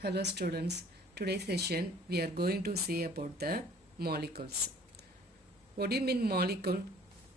Hello students, today's session we are going to see about the molecules. What do you mean molecule?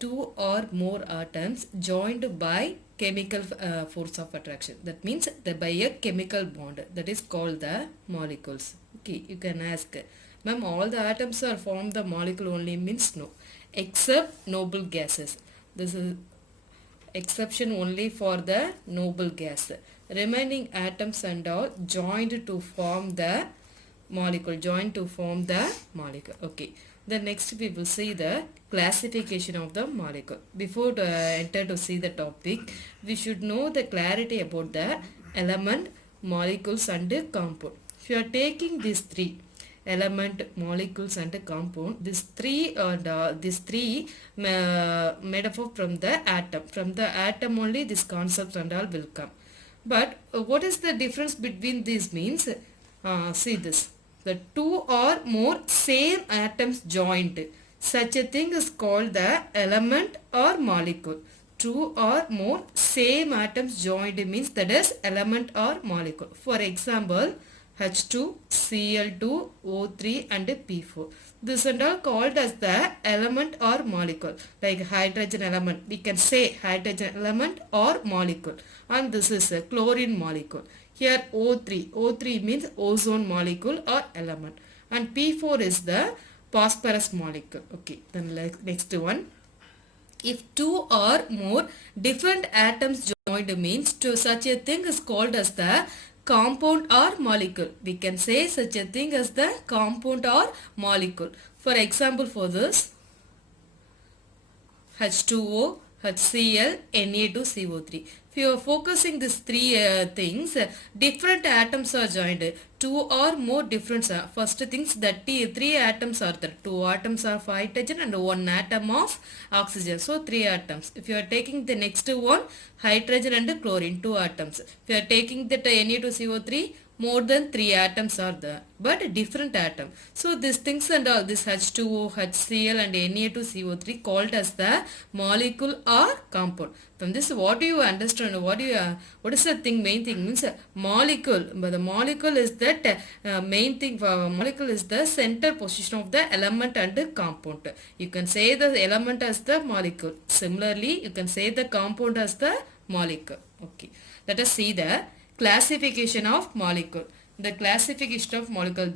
Two or more atoms joined by chemical force of attraction. That means by a chemical bond. That is called the molecules. Okay, you can ask, ma'am, all the atoms are formed the molecule only means no, except noble gases. This is exception only for the noble gas. Remaining atoms and all joined to form the molecule. Okay. The next we will see the classification of the molecule. Before to enter to see the topic, we should know the clarity about the element, molecules and compound. If you are taking these three, element, molecules and compound, these three metaphor from the atom. From the atom only this concepts and all will come. But what is the difference between these means? See this. The two or more same atoms joined. Such a thing is called the element or molecule. Two or more same atoms joined means that is element or molecule. For example, H2, Cl2, O3 and P4. This and all called as the element or molecule. Like hydrogen element. We can say hydrogen element or molecule. And this is a chlorine molecule. Here O3. O3 means ozone molecule or element. And P4 is the phosphorus molecule. Okay. Then next one. If two or more different atoms joined means to such a thing is called as the compound or molecule. We can say such a thing as the compound or molecule. For example for this, H2O, HCl, Na2CO3. If you are focusing these three things, different atoms are joined. Two or more different. First things that three atoms are there. Two atoms of hydrogen and one atom of oxygen. So three atoms. If you are taking the next one, hydrogen and chlorine, two atoms. If you are taking that Na2CO3, more than three atoms are there, but different atom. So these things and all, this H2O, HCl and Na2CO3 called as the molecule or compound. From this, what do you understand? What is the thing? Main thing means molecule. But the molecule is that main thing. For molecule is the center position of the element and compound. You can say the element as the molecule. Similarly, you can say the compound as the molecule. Okay. Let us see the classification of molecule. The classification of molecule.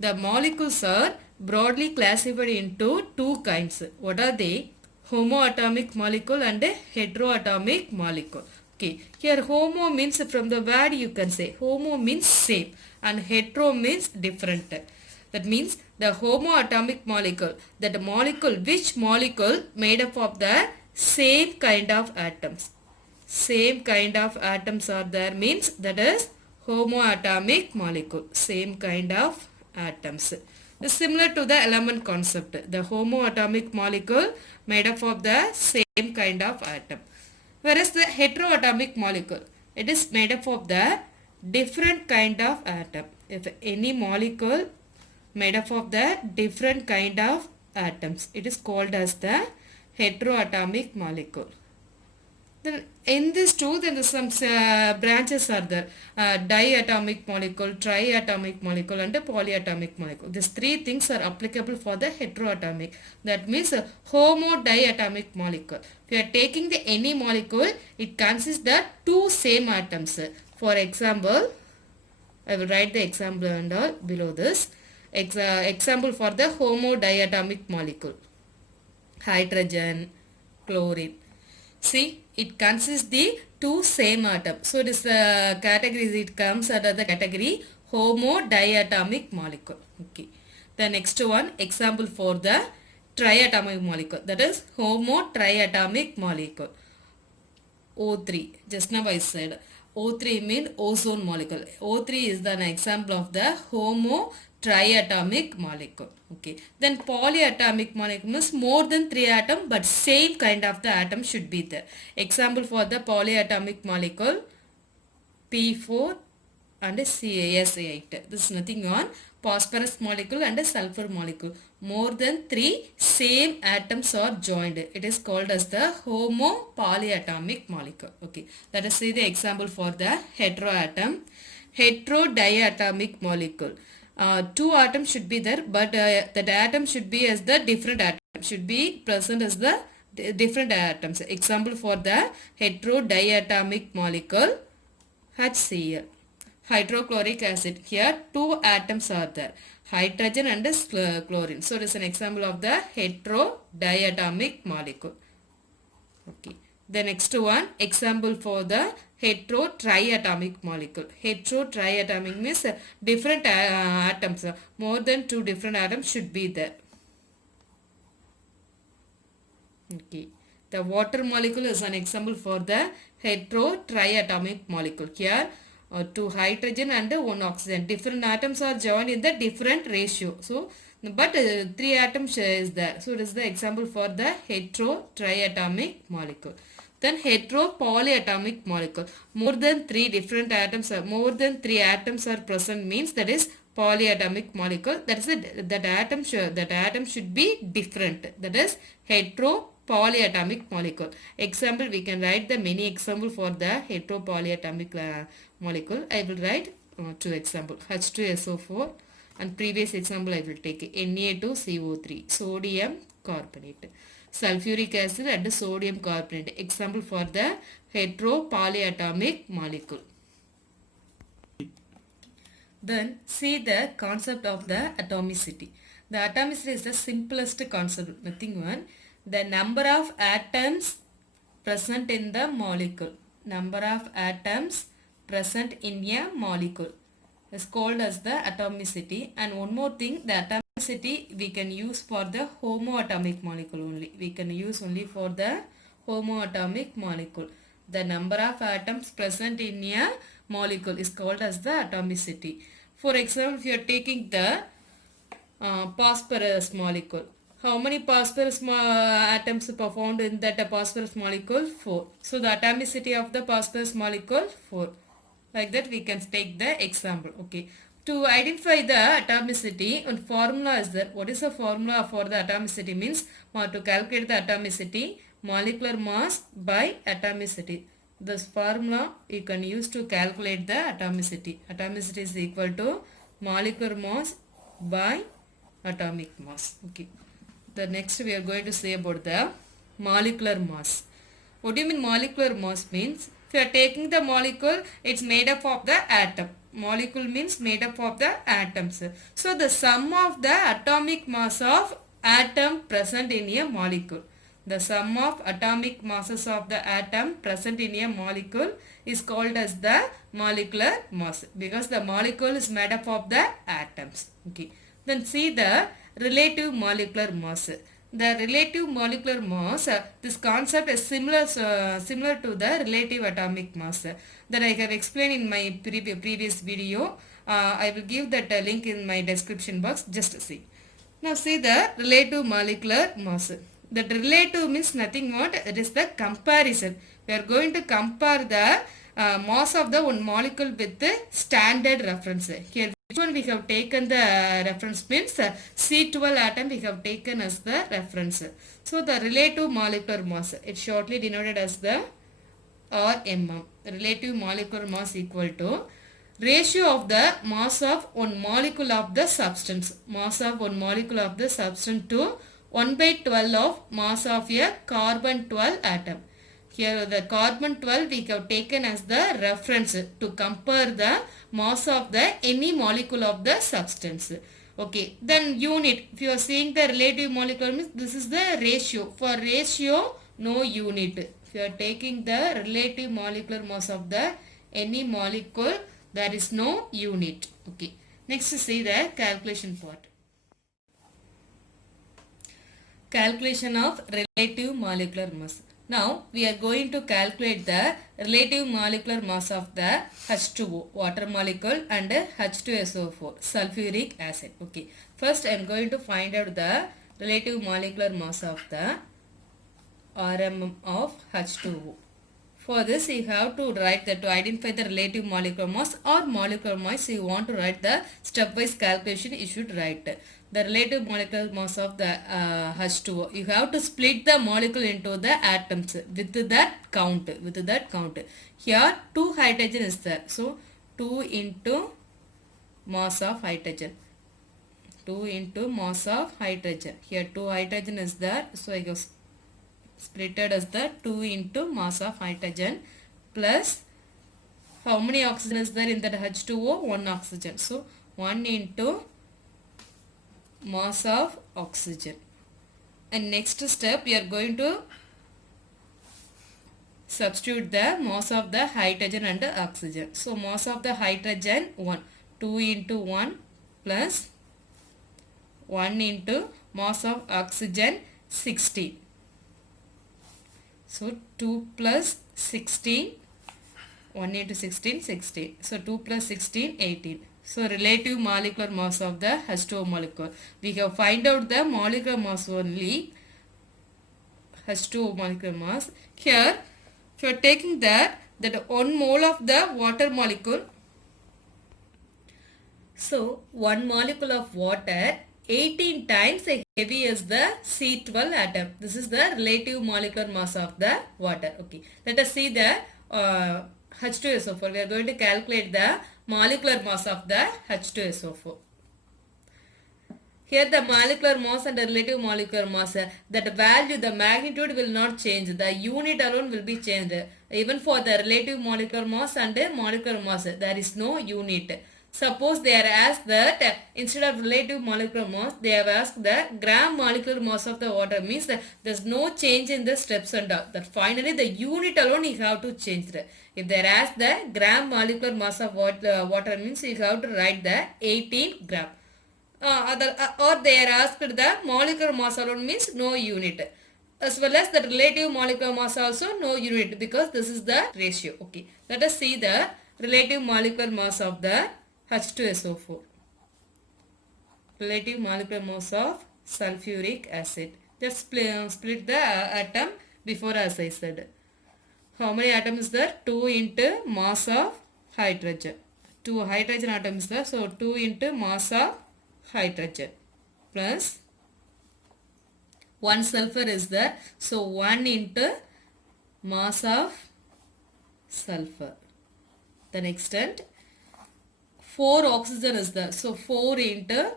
The molecules are broadly classified into two kinds. What are they? Homoatomic molecule and heteroatomic molecule. Okay. Here homo means from the word you can say. Homo means same and hetero means different. That means the homoatomic molecule. That molecule, which molecule made up of the same kind of atoms. Same kind of atoms are there means that is homoatomic molecule. Same kind of atoms. It's similar to the element concept. The homoatomic molecule made up of the same kind of atom. Whereas the heteroatomic molecule, it is made up of the different kind of atom. If any molecule made up of the different kind of atoms, it is called as the heteroatomic molecule. Then in this two, then some branches are there. Diatomic molecule, triatomic molecule and a polyatomic molecule. These three things are applicable for the heteroatomic. That means homodiatomic molecule. If you are taking the any molecule, it consists of two same atoms. For example, I will write the example and all below this. Example for the homodiatomic molecule. Hydrogen, chlorine. See, it consists the two same atoms. So it is the categories, it comes under the category homodiatomic molecule. Okay. The next one, example for the triatomic molecule. That is homotriatomic molecule. O3. Just now I said O3 means ozone molecule. O3 is an example of the triatomic molecule. Okay. Then polyatomic molecule means more than 3 atoms but same kind of the atom should be there. Example for the polyatomic molecule P4 and CaS8. This is nothing on phosphorus molecule and a sulfur molecule. More than 3 same atoms are joined. It is called as the homopolyatomic molecule. Okay. Let us see the example for the heteroatom. heterodiatomic molecule. Two atoms should be there, but that atom should be as the different atom, should be present as the different atoms. Example for the heterodiatomic molecule HCl. Hydrochloric acid. Here two atoms are there, hydrogen and chlorine. So it is an example of the heterodiatomic molecule. Okay. The next one, example for the heterotriatomic molecule. Heterotriatomic means different atoms. More than two different atoms should be there. Okay. The water molecule is an example for the heterotriatomic molecule. Here, two hydrogen and one oxygen. Different atoms are joined in the different ratio. So, but three atoms is there. So, it is the example for the heterotriatomic molecule. Then heteropolyatomic molecule. More than three different atoms, more than three atoms are present means that is polyatomic molecule. That is that atom should be different. That is heteropolyatomic molecule. Example, we can write the many example for the heteropolyatomic molecule. I will write two example, H2SO4, and previous example I will take Na2CO3, sodium carbonate, sulfuric acid and sodium carbonate. Example for the heteropolyatomic molecule. Then see the concept of the atomicity. The atomicity is the simplest concept, nothing one. The number of atoms present in the molecule. Number of atoms present in a molecule is called as the atomicity. And one more thing, the atomicity we can use for the homoatomic molecule only. We can use only for the homoatomic molecule. The number of atoms present in a molecule is called as the atomicity. For example, if you are taking the phosphorus molecule, how many phosphorus atoms are found in that phosphorus molecule? 4. So the atomicity of the phosphorus molecule 4. Like that we can take the example. Okay. To identify the atomicity, one formula is there. What is the formula for the atomicity? Means to calculate the atomicity, molecular mass by atomicity. This formula you can use to calculate the atomicity. Atomicity is equal to molecular mass by atomic mass. Okay. The next we are going to say about the molecular mass. What do you mean molecular mass means? If you are taking the molecule, it's made up of the atom. Molecule means made up of the atoms. So the sum of the atomic mass of atom present in a molecule. The sum of atomic masses of the atom present in a molecule is called as the molecular mass, because the molecule is made up of the atoms. Okay. Then see the relative molecular mass. The relative molecular mass, this concept is similar to the relative atomic mass that I have explained in my previous video. I will give that link in my description box. Just see. Now see the relative molecular mass. That relative means nothing but it is the comparison. We are going to compare the mass of the one molecule with the standard reference. Here which one we have taken the reference means C12 atom we have taken as the reference. So the relative molecular mass, it's shortly denoted as the RMM. Relative molecular mass equal to ratio of the mass of one molecule of the substance. Mass of one molecule of the substance to 1 by 12 of mass of a carbon 12 atom. Here the carbon 12 we have taken as the reference to compare the mass of the any molecule of the substance. Okay, then unit. If you are seeing the relative molecular means this is the ratio. For ratio, no unit. If you are taking the relative molecular mass of the any molecule, there is no unit. Okay. Next see the calculation part. Calculation of relative molecular mass. Now we are going to calculate the relative molecular mass of the H2O, water molecule, and H2SO4, sulfuric acid. Okay. First I am going to find out the relative molecular mass of the RMM of H2O. For this you have to write that to identify the relative molecular mass or molecular mass, you want to write the stepwise calculation, you should write the relative molecular mass of the H2O. You have to split the molecule into the atoms with that count. Here 2 hydrogen is there. So 2 into mass of hydrogen. 2 into mass of hydrogen. Here 2 hydrogen is there. So I go splitted as the 2 into mass of hydrogen plus how many oxygen is there in that H2O? 1 oxygen. So 1 into mass of oxygen. And next step we are going to substitute the mass of the hydrogen and the oxygen. So mass of the hydrogen 1. 2 into 1 plus 1 into mass of oxygen 16. So 2 plus 16, 1 into 16, 16. So 2 plus 16, 18. So relative molecular mass of the H2O molecule. We have find out the molecular mass only, H2O molecular mass. Here, if you are taking that 1 mole of the water molecule, so 1 molecule of water 18 times heavy as the C12 atom. This is the relative molecular mass of the water. Okay. Let us see the H2SO4. We are going to calculate the molecular mass of the H2SO4. Here the molecular mass and the relative molecular mass, that value, the magnitude will not change. The unit alone will be changed. Even for the relative molecular mass and molecular mass, there is no unit. Suppose they are asked that instead of relative molecular mass, they have asked the gram molecular mass of the water, means that there is no change in the steps and all. That finally the unit alone you have to change. If they are asked the gram molecular mass of water, means you have to write the 18 gram. Or they are asked the molecular mass alone, means no unit. As well as the relative molecular mass also no unit, because this is the ratio. Okay. Let us see the relative molecular mass of the H2SO4. Relative molecular mass of sulfuric acid. Just split the atom before, as I said. How many atoms is there? 2 into mass of hydrogen. 2 hydrogen atoms there. So 2 into mass of hydrogen plus 1 sulfur is there. So 1 into mass of sulfur. The next end, 4 oxygen is there. So 4 into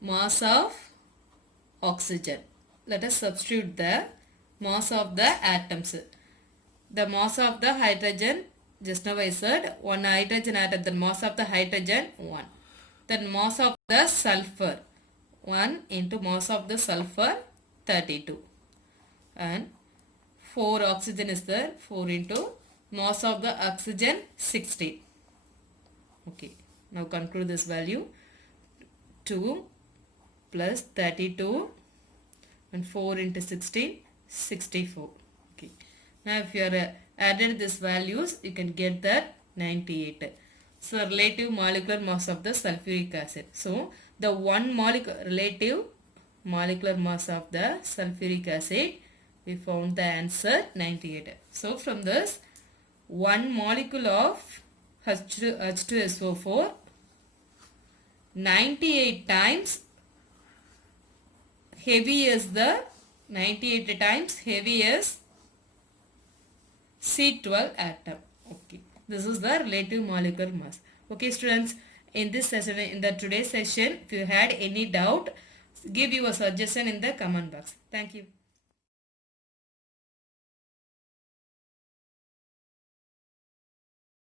mass of oxygen. Let us substitute the mass of the atoms. The mass of the hydrogen, just now I said 1 hydrogen atom, the mass of the hydrogen 1. Then mass of the sulfur, 1 into mass of the sulfur 32. And 4 oxygen is there, 4 into mass of the oxygen 60. Okay, now conclude this value. 2 plus 32 and 4 into 16, 64. Okay, now if you are added these values, you can get that 98. So relative molecular mass of the sulfuric acid. So the one relative molecular mass of the sulfuric acid, we found the answer 98. So from this, 1 molecule of H2SO4 98 times heavy as the 98 times heavy as C12 atom. Okay, this is the relative molecular mass. Okay students, in this session, in the today's session, if you had any doubt, give your suggestion in the comment box. Thank you.